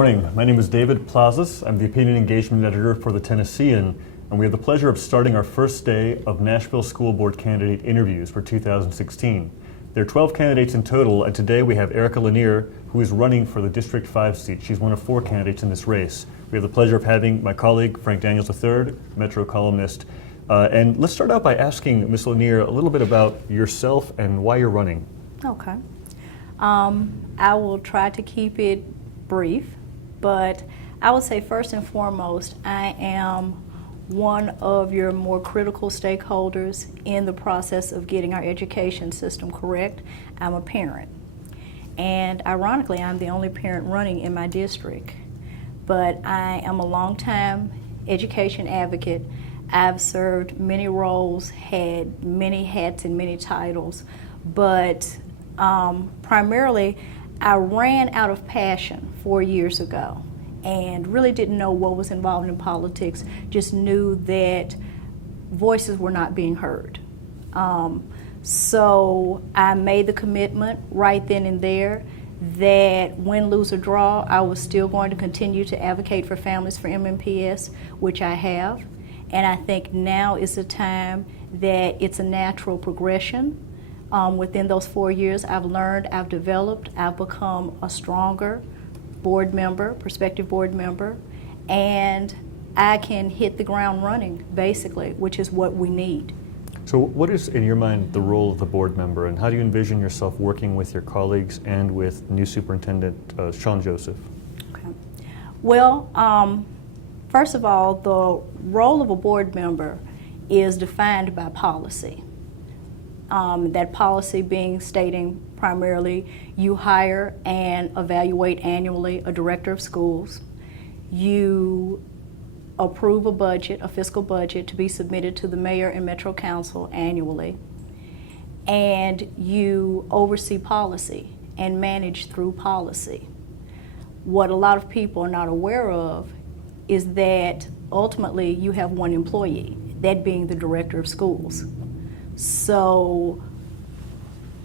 Morning. My name is David Plazas. I'm the Opinion Engagement Editor for the Tennessean, and we have the pleasure of starting our first day of Nashville School Board candidate interviews for 2016. There are 12 candidates in total, and today we have Erica Lanier, who is running for the District 5 seat. She's one of 4 candidates in this race. We have the pleasure of having my colleague, Frank Daniels III, Metro columnist. And let's start out by asking Ms. Lanier a little bit about yourself and why you're running. Okay. I will try to keep it brief, but I would say first and foremost, I am one of your more critical stakeholders in the process of getting our education system correct. I'm a parent. And ironically, I'm the only parent running in my district. But I am a longtime education advocate. I've served many roles, had many hats and many titles, but primarily I ran out of passion 4 years ago and really didn't know what was involved in politics, just knew that voices were not being heard. So I made the commitment right then and there that win, lose, or draw, I was still going to continue to advocate for families for MMPS, which I have. And I think now is the time that it's a natural progression. Within those 4 years, I've learned, I've developed, I've become a stronger board member, prospective board member, and I can hit the ground running, basically, which is what we need. So what is, in your mind, the role of the board member, and how do you envision yourself working with your colleagues and with new Superintendent Sean Joseph? Okay. Well, first of all, the role of a board member is defined by policy. That policy being stating primarily you hire and evaluate annually a director of schools. You approve a budget, a fiscal budget, to be submitted to the mayor and Metro Council annually. And you oversee policy and manage through policy. What a lot of people are not aware of is that ultimately you have one employee, that being the director of schools. So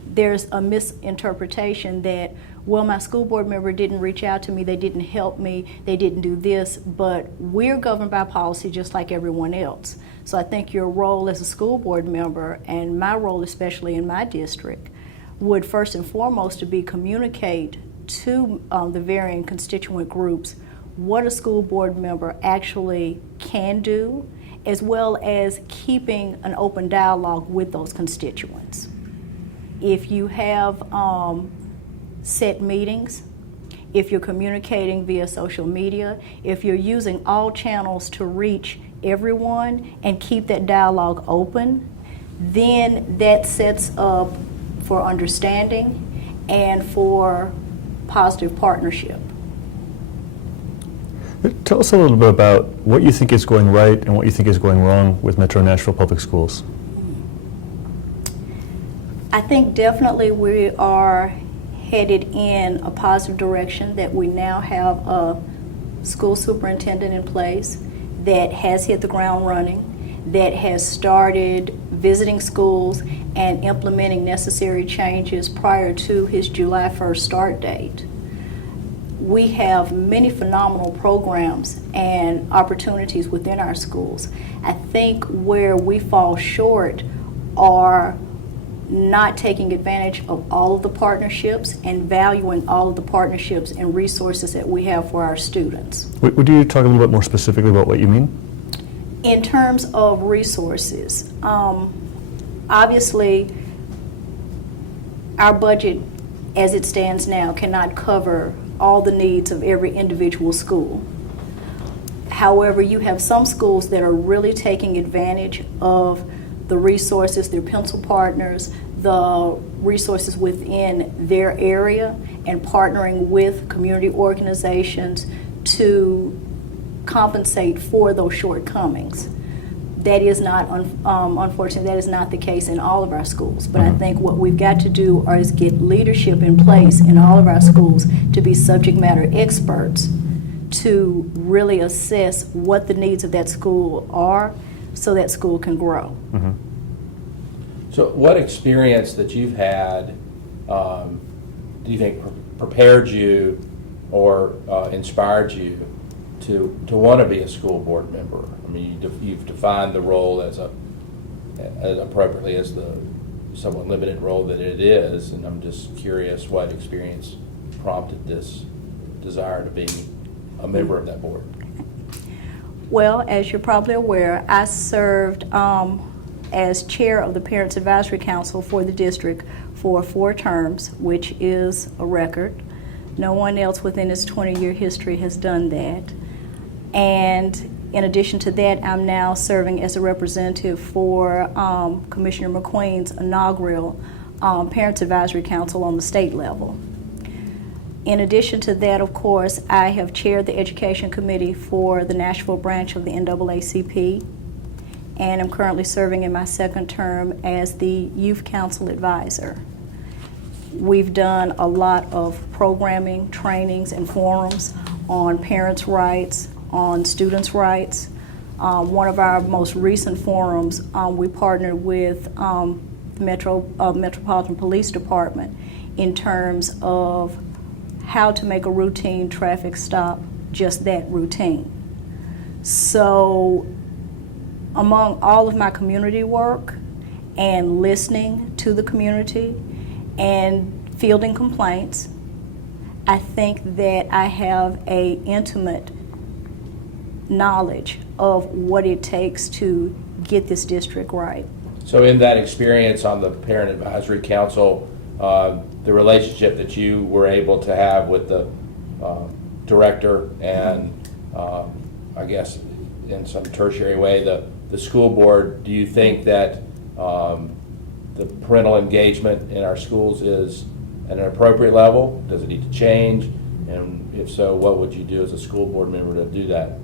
there's a misinterpretation that, well, my school board member didn't reach out to me, they didn't help me, they didn't do this, but we're governed by policy just like everyone else. So I think your role as a school board member, and my role especially in my district, would first and foremost to be communicate to the varying constituent groups what a school board member actually can do, as well as keeping an open dialogue with those constituents. If you have set meetings, if you're communicating via social media, if you're using all channels to reach everyone and keep that dialogue open, then that sets up for understanding and for positive partnership. Tell us a little bit about what you think is going right and what you think is going wrong with Metro Nashville Public Schools. I think definitely we are headed in a positive direction, that we now have a school superintendent in place that has hit the ground running, that has started visiting schools and implementing necessary changes prior to his July 1st start date. We have many phenomenal programs and opportunities within our schools. I think where we fall short are not taking advantage of all of the partnerships and valuing all of the partnerships and resources that we have for our students. Would you talk a little bit more specifically about what you mean? In terms of resources, obviously our budget as it stands now cannot cover all the needs of every individual school. However, you have some schools that are really taking advantage of the resources, their pencil partners, the resources within their area, and partnering with community organizations to compensate for those shortcomings. That is not, unfortunately, that is not the case in all of our schools. But I think what we've got to do is get leadership in place in all of our schools to be subject matter experts to really assess what the needs of that school are so that school can grow. Mm-hmm. So what experience that you've had do you think prepared you or inspired you to want to be a school board member? I mean, you've defined the role as appropriately as the somewhat limited role that it is, and I'm just curious what experience prompted this desire to be a member of that board. Well, as you're probably aware, I served as chair of the Parents Advisory Council for the district for 4 terms, which is a record. No one else within its 20-year history has done that. And in addition to that, I'm now serving as a representative for Commissioner McQueen's inaugural Parents Advisory Council on the state level. In addition to that, of course, I have chaired the Education Committee for the Nashville branch of the NAACP, and I'm currently serving in my 2nd term as the Youth Council Advisor. We've done a lot of programming, trainings, and forums on parents' rights, on students' rights. One of our most recent forums, we partnered with the Metropolitan Police Department in terms of how to make a routine traffic stop just that, routine. So among all of my community work and listening to the community and fielding complaints, I think that I have an intimate knowledge of what it takes to get this district right. So in that experience on the Parent Advisory Council, the relationship that you were able to have with the director and I guess in some tertiary way the school board, do you think that the parental engagement in our schools is at an appropriate level? Does it need to change? And if so, what would you do as a school board member to do that?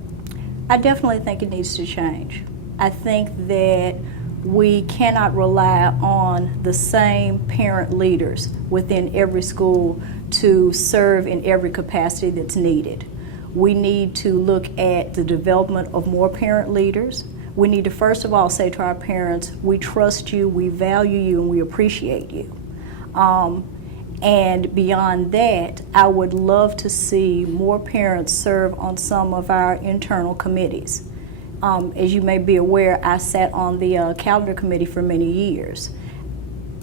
I definitely think it needs to change. I think that we cannot rely on the same parent leaders within every school to serve in every capacity that's needed. We need to look at the development of more parent leaders. We need to first of all say to our parents, we trust you, we value you, and we appreciate you. And beyond that, I would love to see more parents serve on some of our internal committees. As you may be aware, I sat on the calendar committee for many years.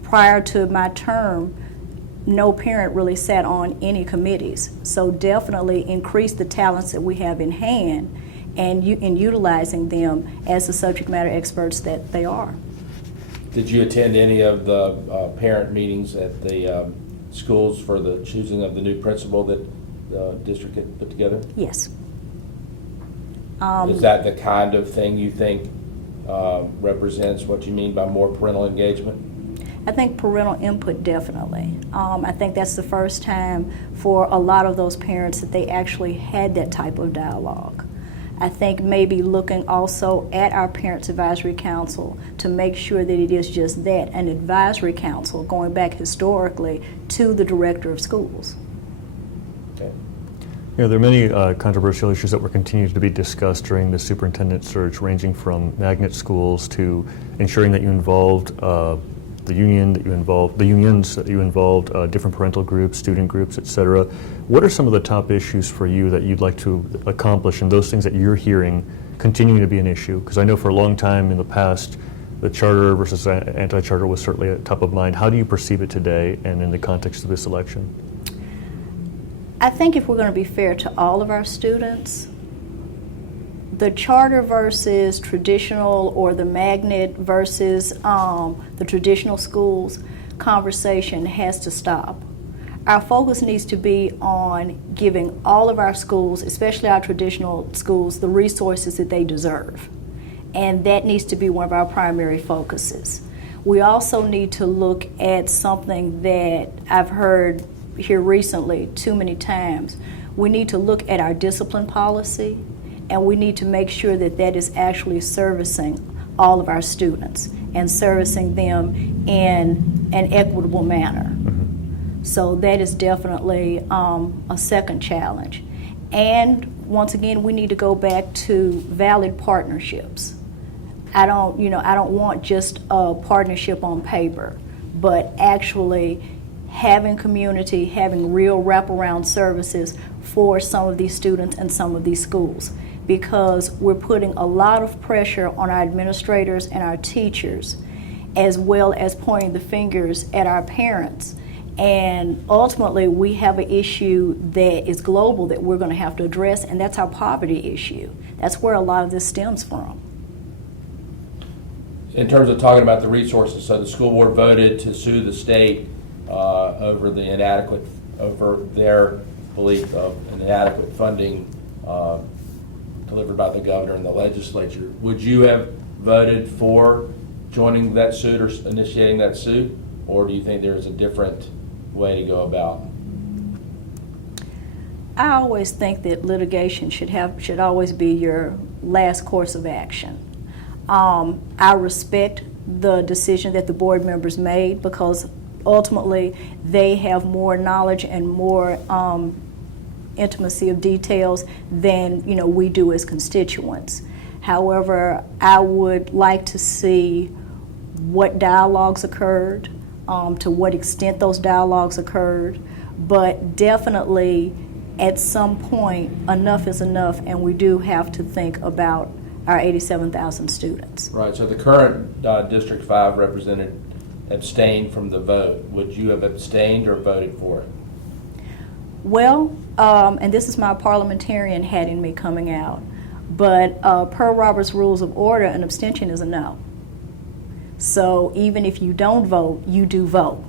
Prior to my term, no parent really sat on any committees. So definitely increase the talents that we have in hand and in utilizing them as the subject matter experts that they are. Did you attend any of the parent meetings at the schools for the choosing of the new principal that the district had put together? Yes. Is that the kind of thing you think represents what you mean by more parental engagement? I think parental input, definitely. I think that's the first time for a lot of those parents that they actually had that type of dialogue. I think maybe looking also at our Parents Advisory Council to make sure that it is just that, an advisory council going back historically to the director of schools. Okay. Yeah, there are many controversial issues that were continuing to be discussed during the superintendent search, ranging from magnet schools to ensuring that you involved the unions, that you involved different parental groups, student groups, et cetera. What are some of the top issues for you that you'd like to accomplish, and those things that you're hearing continuing to be an issue? Because I know for a long time in the past, the charter versus anti-charter was certainly at top of mind. How do you perceive it today and in the context of this election? I think if we're going to be fair to all of our students, the charter versus traditional or the magnet versus the traditional schools conversation has to stop. Our focus needs to be on giving all of our schools, especially our traditional schools, the resources that they deserve. And that needs to be one of our primary focuses. We also need to look at something that I've heard here recently too many times. We need to look at our discipline policy, and we need to make sure that that is actually servicing all of our students and servicing them in an equitable manner. So that is definitely a second challenge. And once again, we need to go back to valid partnerships. I don't want just a partnership on paper, but actually having community, having real wraparound services for some of these students and some of these schools, because we're putting a lot of pressure on our administrators and our teachers, as well as pointing the fingers at our parents. And ultimately, we have an issue that is global that we're going to have to address, and that's our poverty issue. That's where a lot of this stems from. In terms of talking about the resources, so the school board voted to sue the state over their belief of an inadequate funding delivered by the governor and the legislature. Would you have voted for joining that suit or initiating that suit, or do you think there's a different way to go about? I always think that litigation should always be your last course of action. I respect the decision that the board members made, because ultimately they have more knowledge and more intimacy of details than we do as constituents. However, I would like to see what dialogues occurred, to what extent those dialogues occurred, but definitely at some point enough is enough, and we do have to think about our 87,000 students. Right, so the current District 5 representative abstained from the vote. Would you have abstained or voted for it? Well, and this is my parliamentarian hat in me coming out, but per Robert's Rules of Order, an abstention is a no. So even if you don't vote, you do vote.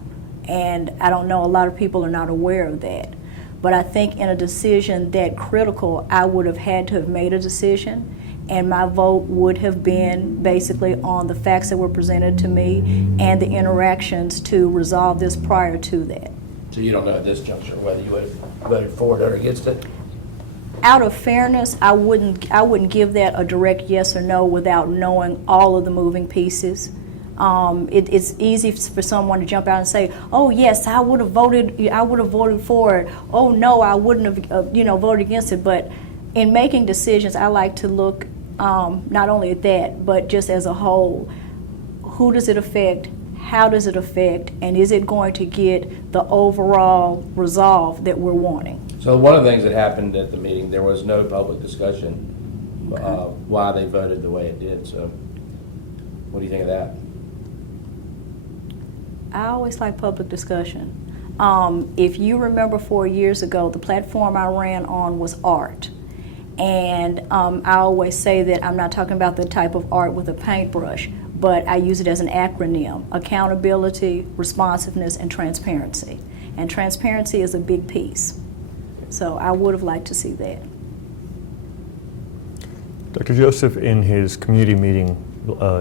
And I don't know, a lot of people are not aware of that. But I think in a decision that critical, I would have had to have made a decision, and my vote would have been basically on the facts that were presented to me and the interactions to resolve this prior to that. So you don't know at this juncture whether you would have voted for it or against it? Out of fairness, I wouldn't give that a direct yes or no without knowing all of the moving pieces. It's easy for someone to jump out and say, "Oh yes, I would have voted for it." "Oh no, I wouldn't have, voted against it." But in making decisions, I like to look not only at that, but just as a whole. Who does it affect? How does it affect? And is it going to get the overall resolve that we're wanting? So one of the things that happened at the meeting, there was no public discussion why they voted the way it did. So what do you think of that? I always like public discussion. If you remember 4 years ago, the platform I ran on was art. And I always say that I'm not talking about the type of art with a paintbrush, but I use it as an acronym: accountability, responsiveness, and transparency. And transparency is a big piece. So I would have liked to see that. Dr. Joseph, in his community meeting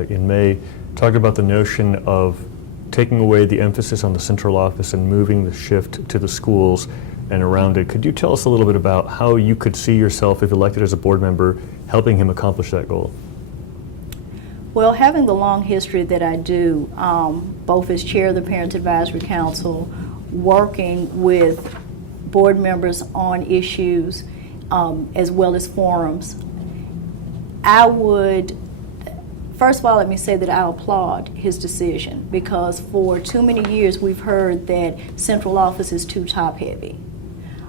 in May, talked about the notion of taking away the emphasis on the central office and moving the shift to the schools and around it. Could you tell us a little bit about how you could see yourself, if elected as a board member, helping him accomplish that goal? Well, having the long history that I do, both as chair of the Parent Advisory Council, working with board members on issues, as well as forums, first of all, let me say that I applaud his decision, because for too many years we've heard that central office is too top-heavy.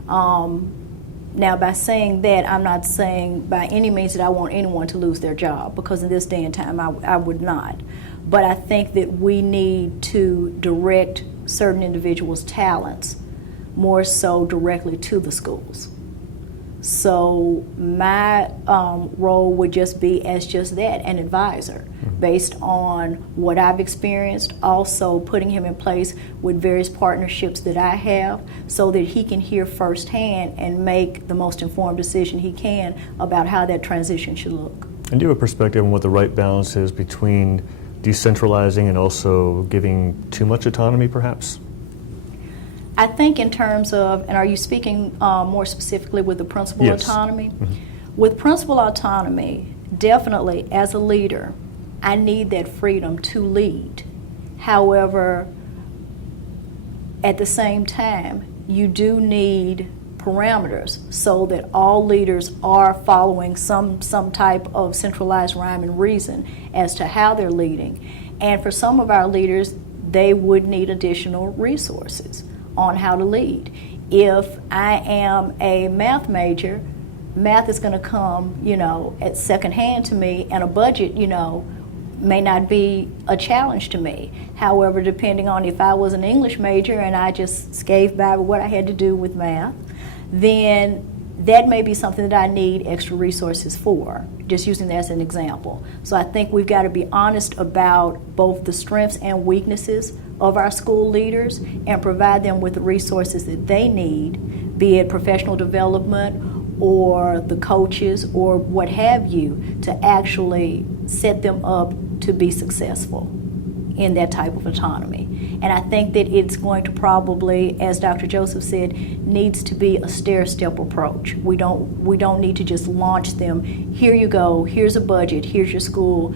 Now, by saying that, I'm not saying by any means that I want anyone to lose their job, because in this day and time I would not. But I think that we need to direct certain individuals' talents more so directly to the schools. So my role would just be as just that, an advisor, based on what I've experienced, also putting him in place with various partnerships that I have, so that he can hear firsthand and make the most informed decision he can about how that transition should look. And do you have a perspective on what the right balance is between decentralizing and also giving too much autonomy, perhaps? I think in terms of, and are you speaking more specifically with the principal Yes. autonomy? Mm-hmm. With principal autonomy, definitely as a leader, I need that freedom to lead. However, at the same time, you do need parameters so that all leaders are following some type of centralized rhyme and reason as to how they're leading. And for some of our leaders, they would need additional resources on how to lead. If I am a math major, math is going to come, at second hand to me, and a budget, may not be a challenge to me. However, depending on if I was an English major and I just scathed by with what I had to do with math, then that may be something that I need extra resources for, just using that as an example. So I think we've got to be honest about both the strengths and weaknesses of our school leaders and provide them with the resources that they need, be it professional development or the coaches or what have you, to actually set them up to be successful in that type of autonomy. And I think that it's going to probably, as Dr. Joseph said, needs to be a stair-step approach. We don't need to just launch them, here you go, here's a budget, here's your school,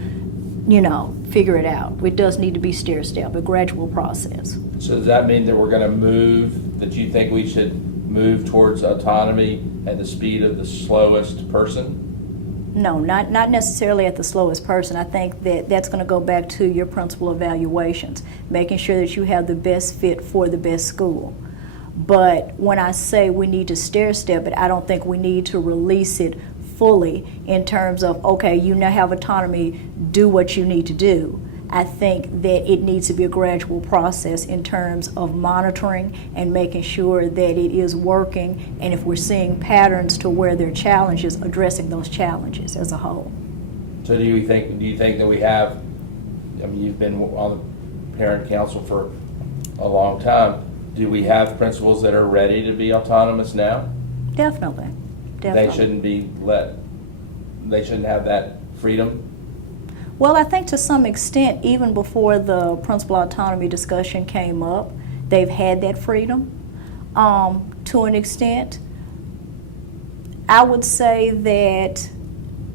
figure it out. It does need to be stair-step, a gradual process. So does that mean that we're going to move, that you think we should move towards autonomy at the speed of the slowest person? No, not necessarily at the slowest person. I think that that's going to go back to your principal evaluations, making sure that you have the best fit for the best school. But when I say we need to stair-step it, I don't think we need to release it fully in terms of, okay, you now have autonomy, do what you need to do. I think that it needs to be a gradual process in terms of monitoring and making sure that it is working, and if we're seeing patterns to where there are challenges, addressing those challenges as a whole. So do you think that we have, you've been on the parent council for a long time, do we have principals that are ready to be autonomous now? Definitely. They shouldn't have that freedom? Well, I think to some extent, even before the principal autonomy discussion came up, they've had that freedom to an extent. I would say that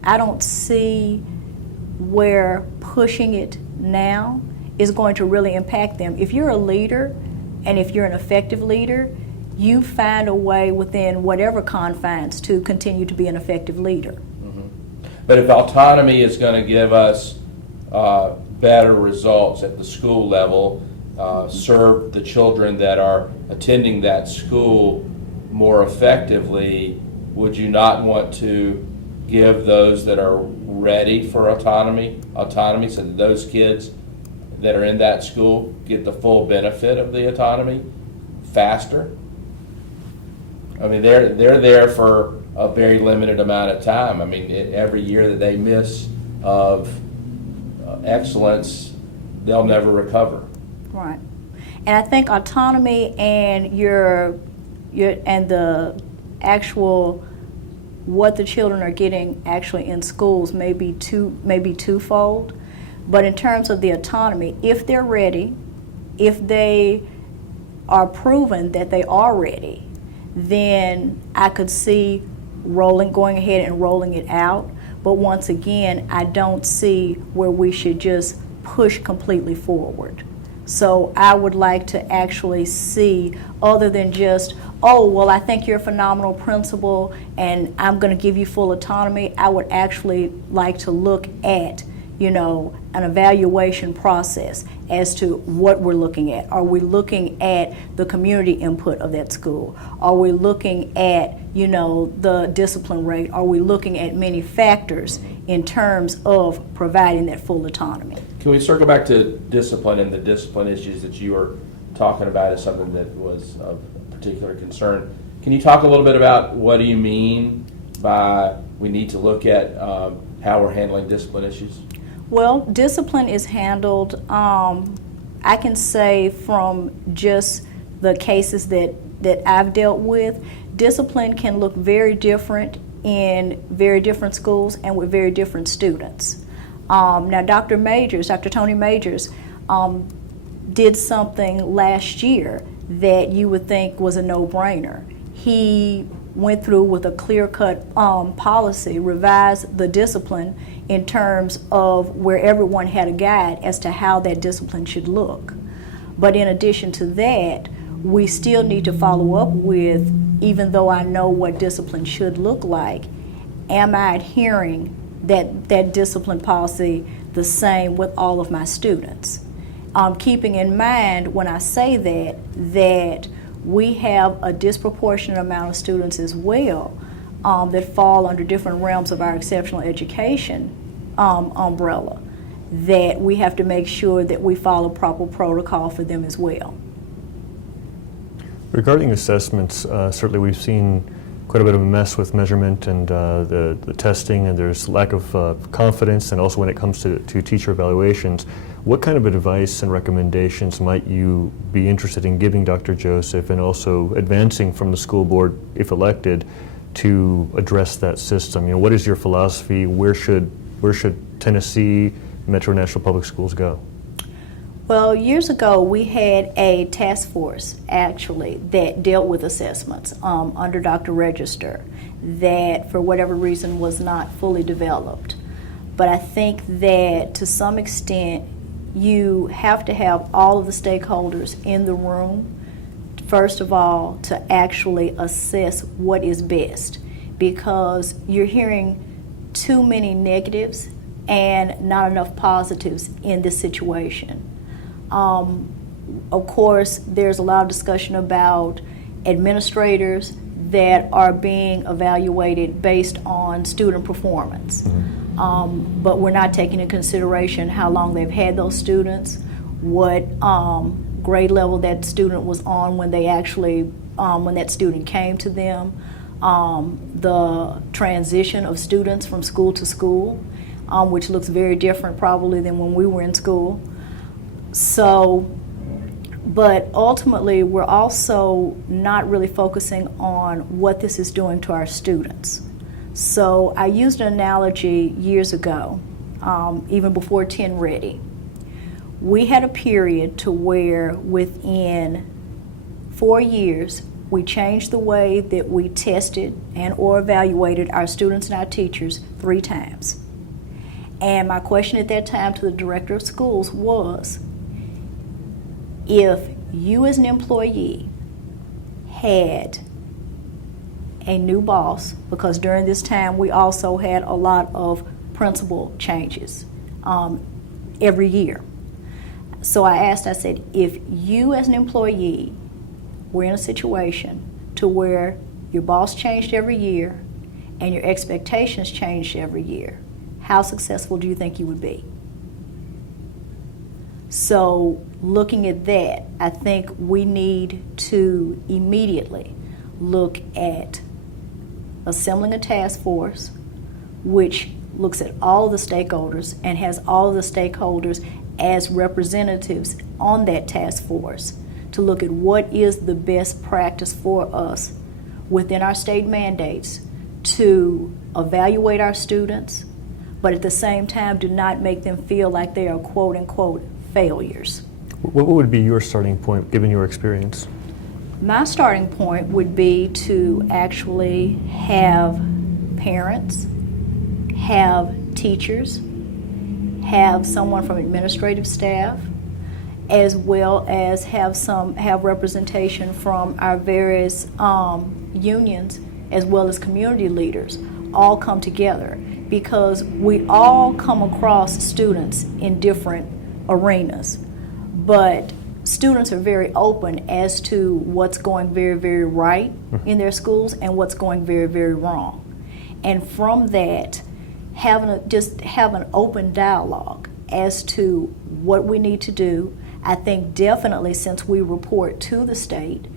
I don't see where pushing it now is going to really impact them. If you're a leader and if you're an effective leader, you find a way within whatever confines to continue to be an effective leader. But if autonomy is going to give us better results at the school level, serve the children that are attending that school more effectively, would you not want to give those that are ready for autonomy so that those kids that are in that school get the full benefit of the autonomy faster? I mean, they're there for a very limited amount of time. I mean, every year that they miss of excellence, they'll never recover. Right. And I think autonomy and the actual what the children are getting actually in schools may be twofold. But in terms of the autonomy, if they're ready, if they are proven that they are ready, then I could see going ahead and rolling it out. But once again, I don't see where we should just push completely forward. So I would like to actually see, other than just, oh, well, I think you're a phenomenal principal and I'm going to give you full autonomy, I would actually like to look at, an evaluation process as to what we're looking at. Are we looking at the community input of that school? Are we looking at, the discipline rate? Are we looking at many factors in terms of providing that full autonomy? Can we circle back to discipline and the discipline issues that you were talking about as something that was of particular concern? Can you talk a little bit about what do you mean by we need to look at how we're handling discipline issues? Well, discipline is handled, I can say from just the cases that I've dealt with, discipline can look very different in very different schools and with very different students. Now, Dr. Tony Majors, did something last year that you would think was a no-brainer. He went through with a clear-cut policy, revised the discipline in terms of where everyone had a guide as to how that discipline should look. But in addition to that, we still need to follow up with, even though I know what discipline should look like, am I adhering that discipline policy the same with all of my students? Keeping in mind when I say that we have a disproportionate amount of students as well that fall under different realms of our exceptional education umbrella, that we have to make sure that we follow proper protocol for them as well. Regarding assessments, certainly we've seen quite a bit of a mess with measurement and the testing, and there's lack of confidence, and also when it comes to teacher evaluations. What kind of advice and recommendations might you be interested in giving Dr. Joseph, and also advancing from the school board, if elected, to address that system? You know, what is your philosophy? Where should Tennessee Metro Nashville Public Schools go? Well, years ago, we had a task force, actually, that dealt with assessments under Dr. Register that, for whatever reason, was not fully developed. But I think that, to some extent, you have to have all of the stakeholders in the room, first of all, to actually assess what is best, because you're hearing too many negatives and not enough positives in this situation. Of course, there's a lot of discussion about administrators that are being evaluated based on student performance. But we're not taking into consideration how long they've had those students, what grade level that student was on when they actually, when that student came to them, the transition of students from school to school, which looks very different probably than when we were in school. So, but ultimately, we're also not really focusing on what this is doing to our students. So I used an analogy years ago, even before 10 Ready. We had a period to where within 4 years, we changed the way that we tested and or evaluated our students and our teachers 3 times. And my question at that time to the director of schools was, if you as an employee had a new boss, because during this time we also had a lot of principal changes every year. So I said, if you as an employee were in a situation to where your boss changed every year and your expectations changed every year, how successful do you think you would be? So looking at that, I think we need to immediately look at assembling a task force which looks at all the stakeholders and has all of the stakeholders as representatives on that task force to look at what is the best practice for us within our state mandates to evaluate our students, but at the same time do not make them feel like they are quote-unquote failures. What would be your starting point, given your experience? My starting point would be to actually have parents, have teachers, have someone from administrative staff, as well as have representation from our various unions, as well as community leaders, all come together, because we all come across students in different arenas, but students are very open as to what's going very, very right in their schools and what's going very, very wrong. And from that, have an open dialogue as to what we need to do. I think definitely, since we report to the state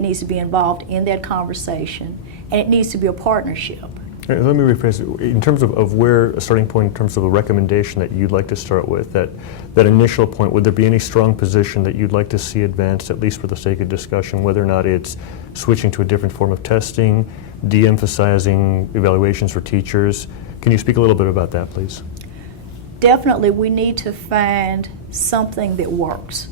needs to be involved in that conversation, and it needs to be a partnership. Let me rephrase it. In terms of where a starting point, in terms of a recommendation that you'd like to start with, that initial point, would there be any strong position that you'd like to see advanced, at least for the sake of discussion, whether or not it's switching to a different form of testing, de-emphasizing evaluations for teachers? Can you speak a little bit about that, please? Definitely, we need to find something that works.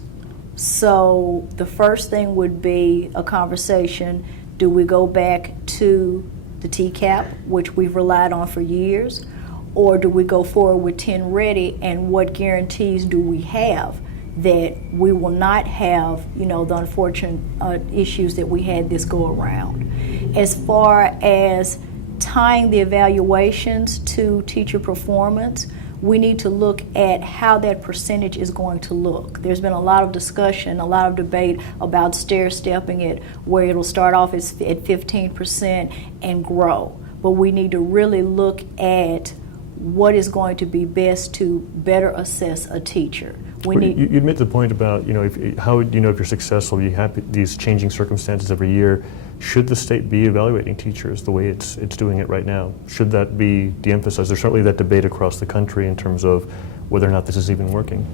So the first thing would be a conversation. Do we go back to the TCAP, which we've relied on for years, or do we go forward with 10 Ready, and what guarantees do we have that we will not have, the unfortunate issues that we had this go around? As far as tying the evaluations to teacher performance, we need to look at how that percentage is going to look. There's been a lot of discussion, a lot of debate about stair-stepping it, where it'll start off at 15% and grow. But we need to really look at what is going to be best to better assess a teacher. We need. You made the point about, how do you know if you're successful? You have these changing circumstances every year. Should the state be evaluating teachers the way it's doing it right now? Should that be de-emphasized? There's certainly that debate across the country in terms of whether or not this is even working.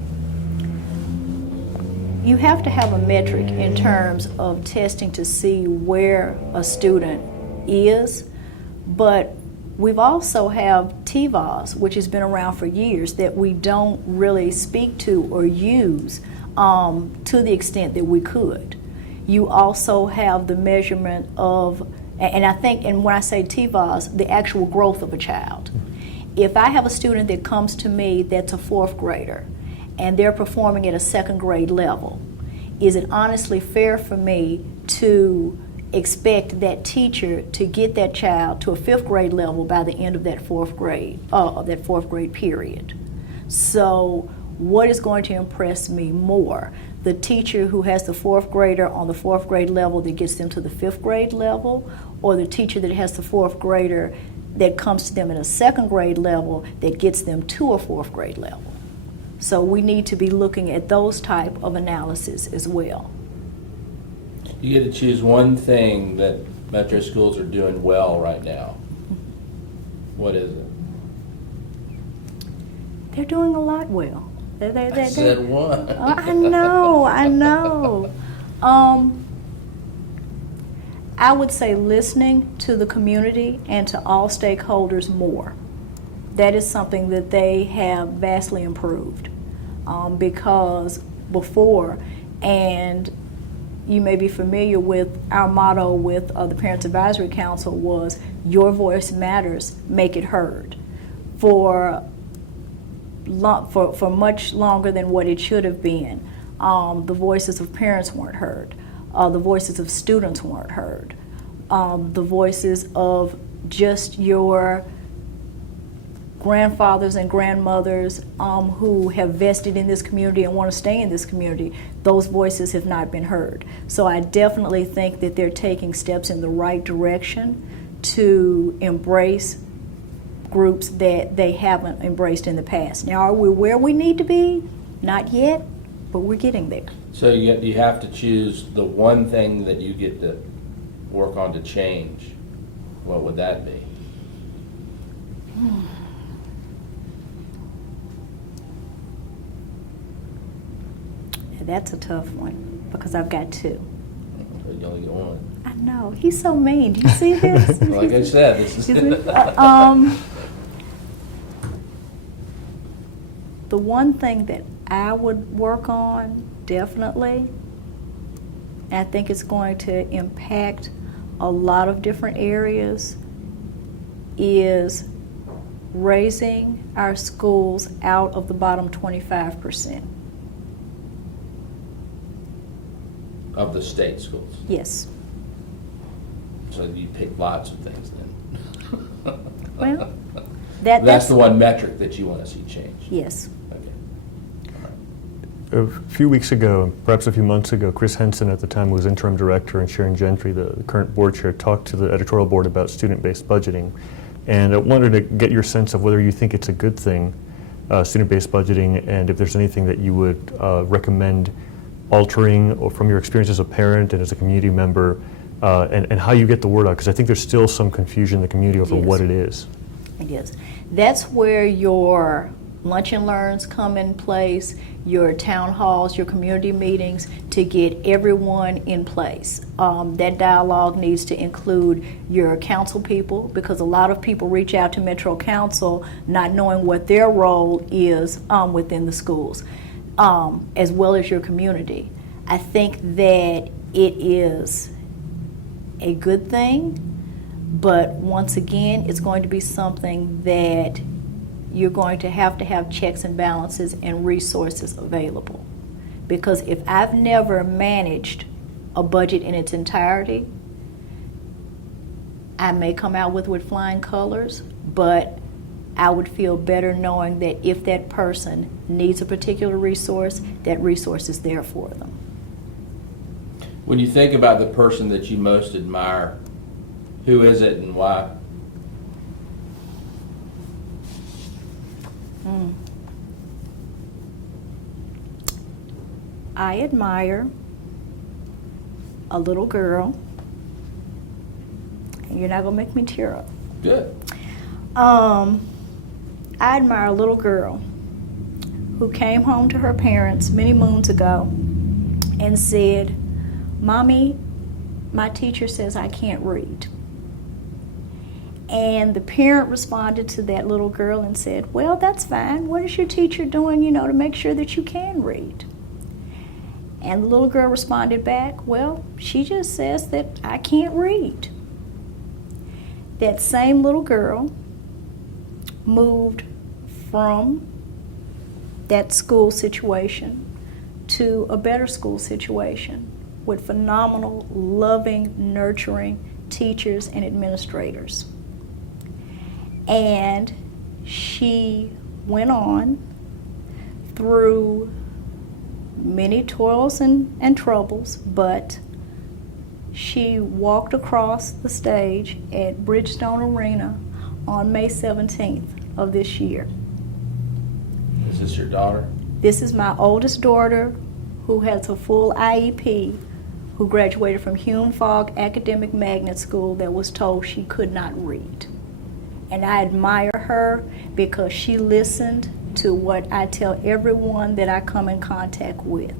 You have to have a metric in terms of testing to see where a student is, but we've also have TVAs, which has been around for years, that we don't really speak to or use to the extent that we could. You also have the measurement of, and I think, and when I say TVAs, the actual growth of a child. If I have a student that comes to me that's a fourth grader and they're performing at a second grade level, is it honestly fair for me to expect that teacher to get that child to a fifth grade level by the end of that fourth grade period? So what is going to impress me more? The teacher who has the fourth grader on the fourth grade level that gets them to the fifth grade level, or the teacher that has the fourth grader that comes to them at a second grade level that gets them to a fourth grade level? So we need to be looking at those type of analysis as well. You get to choose one thing that metro schools are doing well right now. What is it? They're doing a lot well. I said one. I know. I would say listening to the community and to all stakeholders more. That is something that they have vastly improved, because before, and you may be familiar with our motto with the Parents Advisory Council was, your voice matters, make it heard. For much longer than what it should have been, the voices of parents weren't heard. The voices of students weren't heard. The voices of just your grandfathers and grandmothers who have vested in this community and want to stay in this community, those voices have not been heard. So I definitely think that they're taking steps in the right direction to embrace groups that they haven't embraced in the past. Now, are we where we need to be? Not yet, but we're getting there. So you have to choose the one thing that you get to work on to change. What would that be? That's a tough one because I've got two. You only get one. I know. He's so mean. Do you see this? Like I said, this is the one thing that I would work on, definitely, and I think it's going to impact a lot of different areas, is raising our schools out of the bottom 25%. of the state schools. Yes. So you pick lots of things then. Well, that's the one metric that you want to see change. Yes. A few weeks ago, perhaps a few months ago, Chris Henson at the time was interim director, and Sharon Gentry, the current board chair, talked to the editorial board about student-based budgeting. And I wanted to get your sense of whether you think it's a good thing, student-based budgeting, and if there's anything that you would recommend altering, or from your experience as a parent and as a community member, and how you get the word out, because I think there's still some confusion in the community over what it is. It is. That's where your lunch and learns come in place, your town halls, your community meetings, to get everyone in place. That dialogue needs to include your council people, because a lot of people reach out to Metro Council not knowing what their role is within the schools, as well as your community. I think that it is a good thing, but once again, it's going to be something that you're going to have checks and balances and resources available. Because if I've never managed a budget in its entirety, I may come out with flying colors, but I would feel better knowing that if that person needs a particular resource, that resource is there for them. When you think about the person that you most admire, who is it and why? I admire a little girl, and you're not gonna make me tear up. Good. I admire a little girl who came home to her parents many moons ago and said, "Mommy, my teacher says I can't read." And the parent responded to that little girl and said, "Well, that's fine. What is your teacher doing, to make sure that you can read?" And the little girl responded back, "Well, she just says that I can't read." That same little girl moved from that school situation to a better school situation with phenomenal, loving, nurturing teachers and administrators. And she went on through many toils and troubles, but she walked across the stage at Bridgestone Arena on May 17th of this year. Is this your daughter? This is my oldest daughter, who has a full IEP, who graduated from Hume-Fogg Academic Magnet School that was told she could not read. And I admire her because she listened to what I tell everyone that I come in contact with.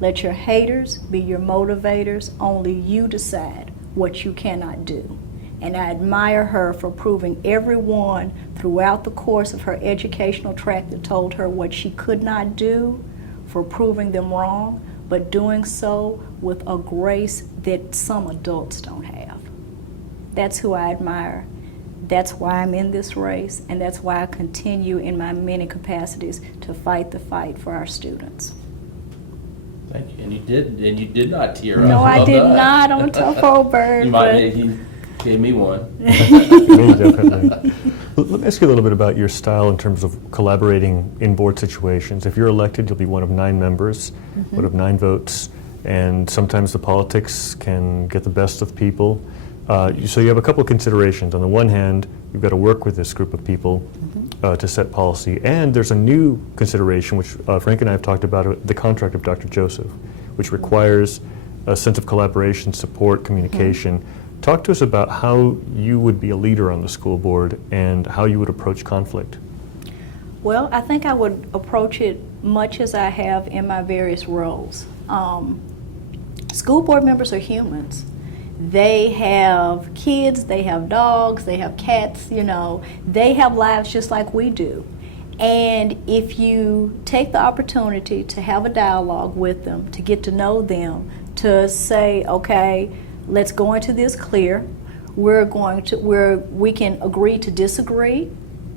Let your haters be your motivators. Only you decide what you cannot do. And I admire her for proving everyone throughout the course of her educational track that told her what she could not do, for proving them wrong, but doing so with a grace that some adults don't have. That's who I admire. That's why I'm in this race, and that's why I continue in my many capacities to fight the fight for our students. Thank you. And you did not tear up. No, I Well did done. not. I'm a tough old bird. You gave me one. Me, definitely. Let me ask you a little bit about your style in terms of collaborating in board situations. If you're elected, you'll be one of 9 members, one of 9 votes, and sometimes the politics can get the best of people. So you have a couple of considerations. On the one hand, you've got to work with this group of people to set policy, and there's a new consideration, which Frank and I have talked about, the contract of Dr. Joseph, which requires a sense of collaboration, support, communication. Talk to us about how you would be a leader on the school board and how you would approach conflict. Well, I think I would approach it much as I have in my various roles. School board members are humans. They have kids, they have dogs, they have cats, they have lives just like we do. And if you take the opportunity to have a dialogue with them, to get to know them, to say, okay, let's go into this clear. We can agree to disagree,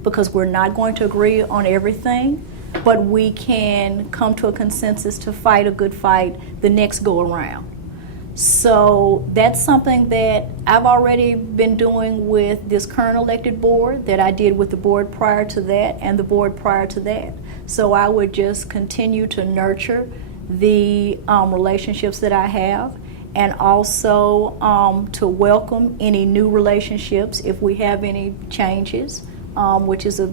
because we're not going to agree on everything, but we can come to a consensus to fight a good fight the next go around. So that's something that I've already been doing with this current elected board, that I did with the board prior to that and the board prior to that. So I would just continue to nurture the relationships that I have, and also to welcome any new relationships if we have any changes, which is a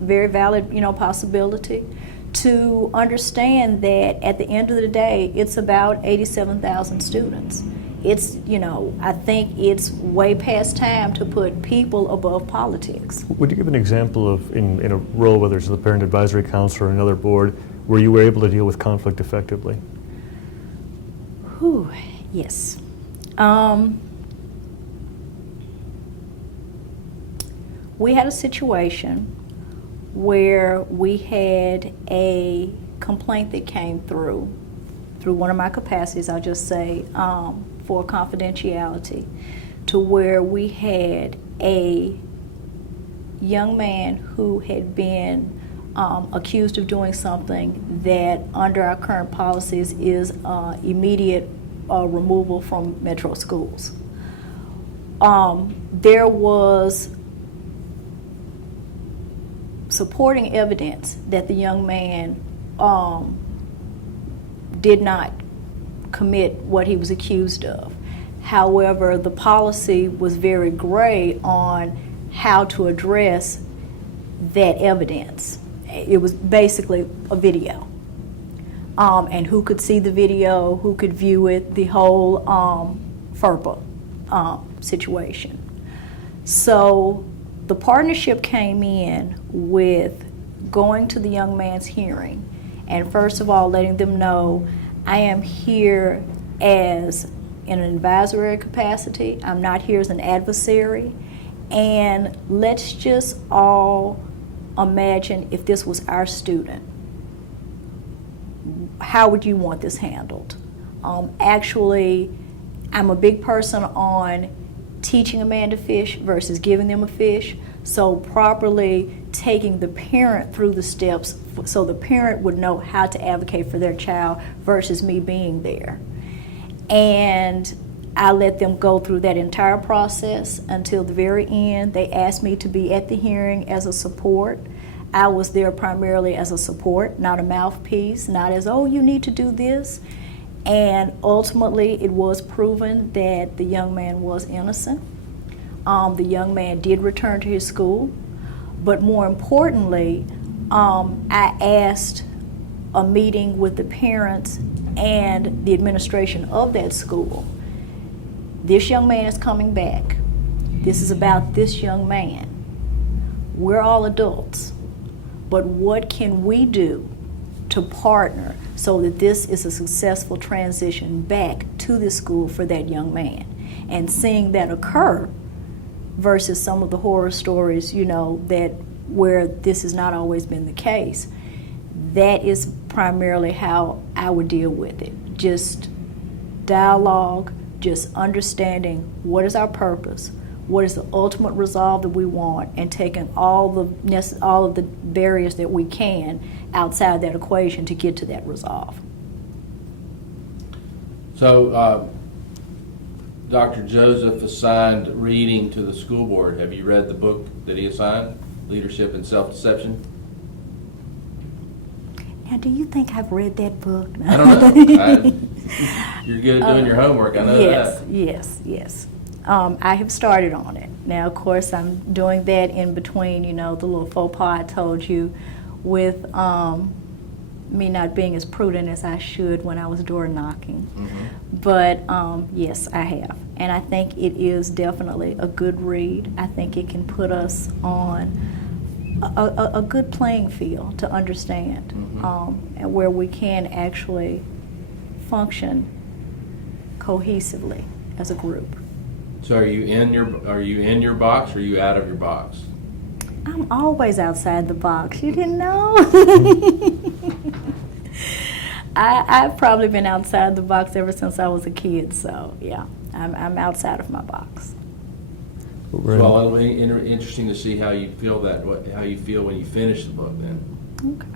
very valid possibility. To understand that at the end of the day, it's about 87,000 students. It's, I think it's way past time to put people above politics. Would you give an example of, in a role, whether it's the Parent Advisory Council or another board, where you were able to deal with conflict effectively? Whew, yes. We had a situation where we had a complaint that came through one of my capacities, I'll just say, for confidentiality, to where we had a young man who had been accused of doing something that under our current policies is immediate removal from metro schools. There was supporting evidence that the young man did not commit what he was accused of. However, the policy was very gray on how to address that evidence. It was basically a video. And who could see the video, who could view it, the whole FERPA situation. So the partnership came in with going to the young man's hearing and first of all letting them know, I am here as in an advisory capacity, I'm not here as an adversary, and let's just all imagine if this was our student. How would you want this handled? Actually, I'm a big person on teaching a man to fish versus giving them a fish, so properly taking the parent through the steps so the parent would know how to advocate for their child versus me being there. And I let them go through that entire process until the very end. They asked me to be at the hearing as a support. I was there primarily as a support, not a mouthpiece, not as, oh, you need to do this. And ultimately, it was proven that the young man was innocent. The young man did return to his school. But more importantly, I asked a meeting with the parents and the administration of that school. This young man is coming back. This is about this young man. We're all adults. But what can we do to partner so that this is a successful transition back to the school for that young man? And seeing that occur versus some of the horror stories, that where this has not always been the case, that is primarily how I would deal with it. Just dialogue, just understanding what is our purpose, what is the ultimate resolve that we want, and taking all of the barriers that we can outside that equation to get to that resolve. So, Dr. Joseph assigned reading to the school board. Have you read the book that he assigned, Leadership and Self-Deception? Now, do you think I've read that book? I don't know. You're good at doing your homework, I know that. Yes. I have started on it. Now, of course, I'm doing that in between, the little faux pas I told you with me not being as prudent as I should when I was door knocking. Mm-hmm. But yes, I have. And I think it is definitely a good read. I think it can put us on a good playing field to understand, mm-hmm. And where we can actually function cohesively as a group. So are you in your box or are you out of your box? I'm always outside the box. You didn't know? I've probably been outside the box ever since I was a kid. So yeah, I'm outside of my box. Well, it'll be interesting to see how you feel when you finish the book. Then. Okay.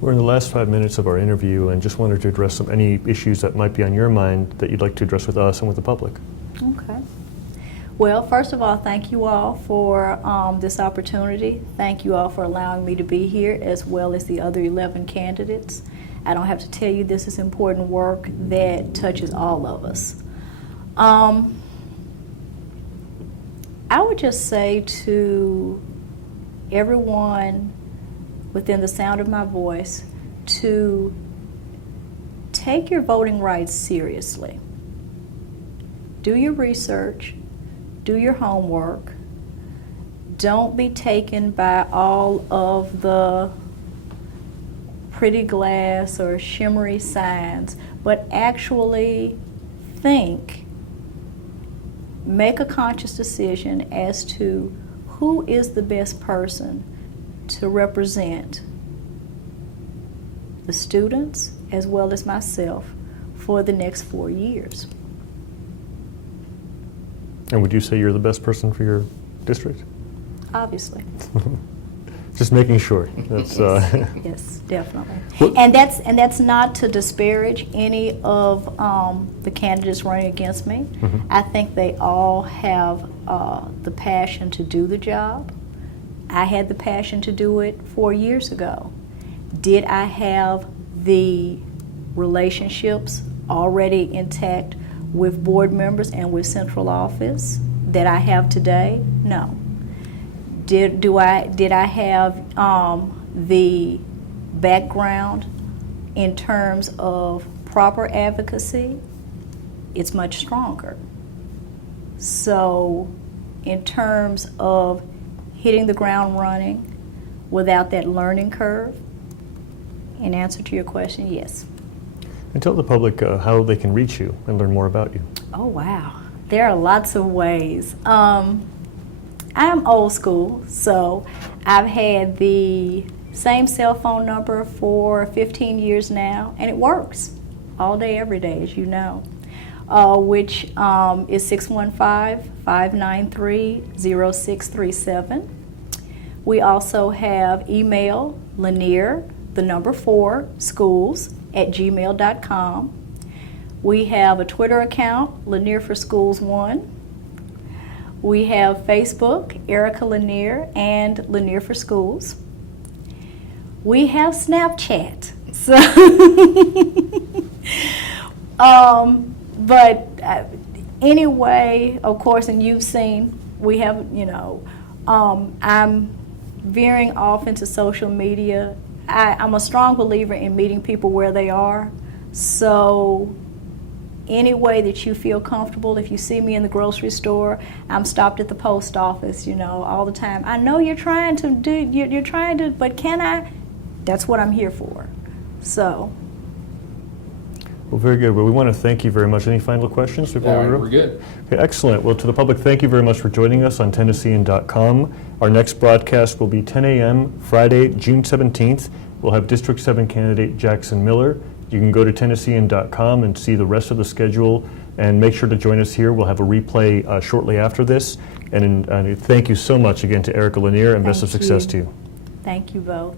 We're in the last 5 minutes of our interview, and just wanted to address any issues that might be on your mind that you'd like to address with us and with the public. Okay. Well, first of all, thank you all for this opportunity. Thank you all for allowing me to be here, as well as the other 11 candidates. I don't have to tell you this is important work that touches all of us. I would just say to everyone within the sound of my voice to take your voting rights seriously. Do your research, do your homework. Don't be taken by all of the pretty glass or shimmery signs, but actually think, make a conscious decision as to who is the best person to represent the students as well as myself for the next 4 years. And would you say you're the best person for your district? Obviously. Just making sure. That's Yes, definitely. And that's not to disparage any of the candidates running against me. Mm-hmm. I think they all have the passion to do the job. I had the passion to do it 4 years ago. Did I have the relationships already intact with board members and with central office that I have today? No. Did I have the background in terms of proper advocacy? It's much stronger. So in terms of hitting the ground running without that learning curve, in answer to your question, yes. And tell the public how they can reach you and learn more about you. Oh, wow. There are lots of ways. I'm old school, so I've had the same cell phone number for 15 years now, and it works all day, every day, as you know, which is 615-593-0637. We also have email, Lanier, 4 schools@gmail.com. We have a Twitter account, Lanier for Schools 1. We have Facebook, Erica Lanier and Lanier for Schools. We have Snapchat. So, but anyway, of course, and you've seen, we have, I'm veering off into social media. I'm a strong believer in meeting people where they are. So any way that you feel comfortable, if you see me in the grocery store, I'm stopped at the post office, all the time. I know you're trying to, but can I? That's what I'm here for. So. Well, very good. Well, we want to thank you very much. Any final questions before we We're good. Okay, excellent. Well, to the public, thank you very much for joining us on Tennessean.com. Our next broadcast will be 10 a.m. Friday, June 17th. We'll have District 7 candidate Jackson Miller. You can go to Tennessean.com and see the rest of the schedule, and make sure to join us here. We'll have a replay shortly after this. And thank you so much again to Erica Lanier, and best of success to you. Thank you both.